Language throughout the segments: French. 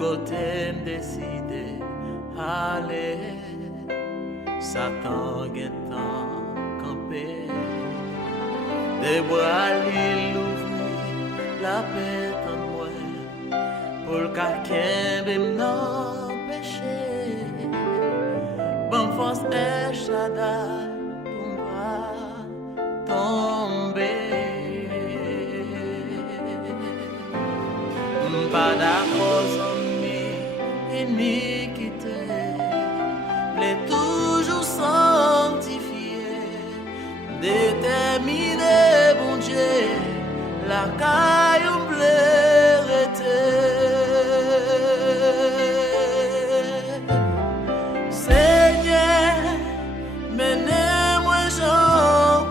côté me décider aller. Satan guettant campé. Des bras l'île ouvrir la paix en moi. Pour le quelqu'un de m'empêcher. Bonne force est Shaddai pour moi tomber. Pas d'accord sans mes iniquités. Plaît toujours sanctifié. Déterminé, bon Dieu, la caille ou Seigneur, menez-moi Jean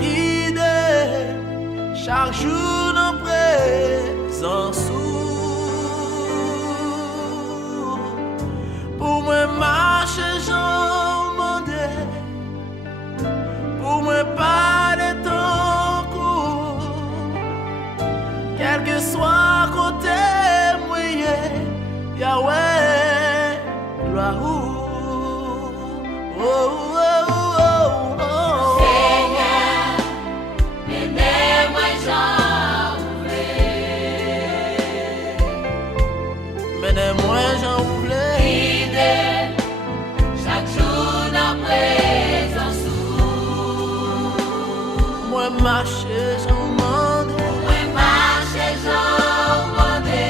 guidez chaque jour en présence pour me marcher Jean mandé, pour me parler ton cours, quel que soit côté moyen, Yahweh, gloire. Seigneur, menez-moi Jean menez-moi Jean guidez chaque jour dans présence. Moi marcher Jean mandé, Moi marcher Jean mandé,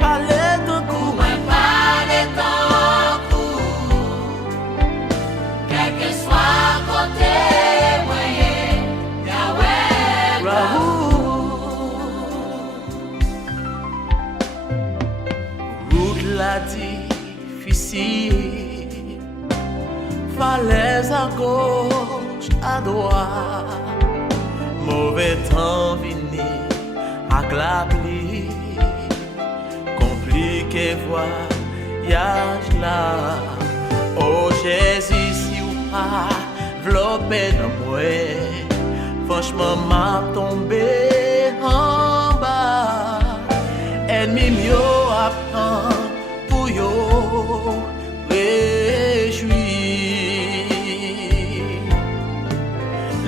parler ton coup, moi parler ton coup, quel que soit côté moyen, Yahweh, gloire. Route la difficile, falaise à gauche, à droite, mauvais temps vini, avec la pluie, compliqué voyage là. Oh Jésus, si ou pas, vlopé dans moi, franchement m'a tombé en bas. Ennemi mieux apprend pour yo réjouir.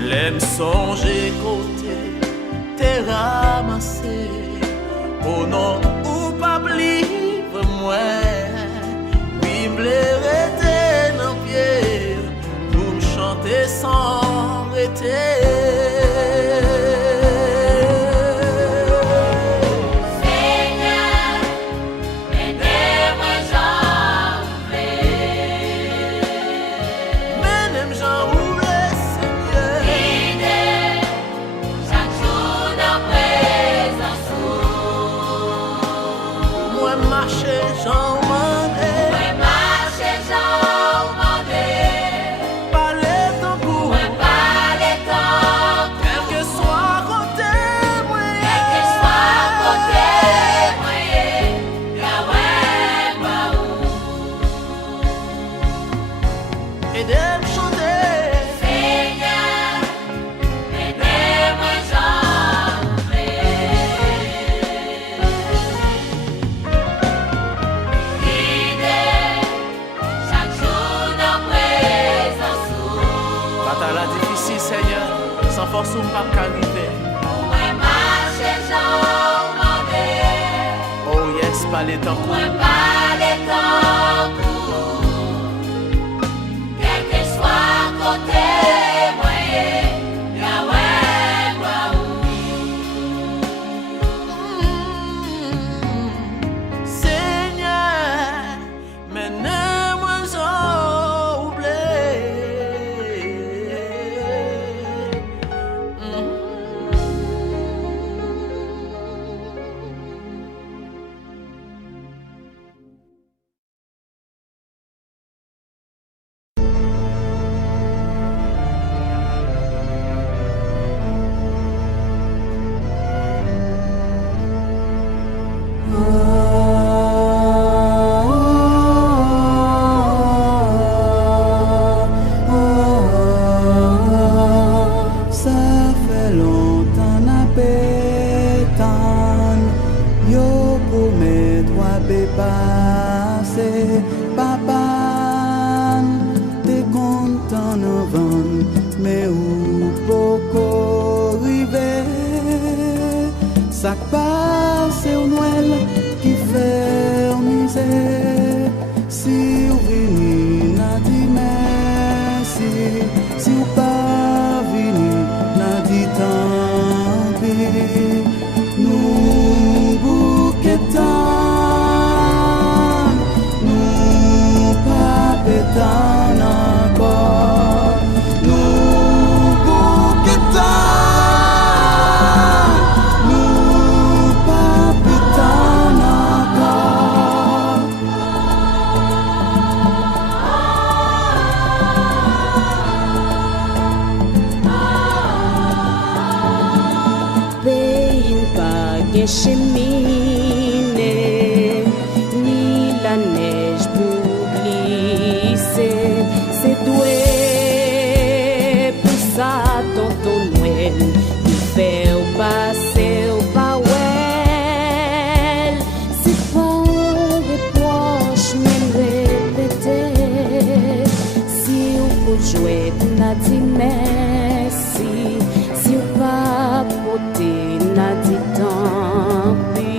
L'aime songer côté t'es ramassé. Oh non, ou pas livre moi. Oui, m'blairer dans pied pour me chanter sans arrêter. Jean mandé, moi marcher Jean mandé, parler ton coup, moi parler ton coup, quel que soit côté moyen, quel que soit côté moyen, Yahweh gloire. et de chanter. Seigneur, menez-moi Jean guidez chaque jour dans présence. Bataille difficile, Seigneur, sans force ou pas qu'arriver. Moi marcher Jean mandé, Oh yes, parler ton coup, moi parler ton coup, quel que soit côté moyen, Yahweh gloire. Seigneur, menez-moi sans oublier. Ça passe au Noël qui fait misère. Si vous venez, n'a dit merci. Si vous pas venez, n'a dit tant pis. Nous bouquetons, nous pas pétons encore. Nous bouquetons. Cheminée, ni la neige pour glisser, c'est doué pour ça, tonton Noël, qui fait au passé au bawel. C'est pas reproche, mais répéter. Si vous pouvez jouer, n'a dit merci. Si vous pas porter, n'a dit tant pis.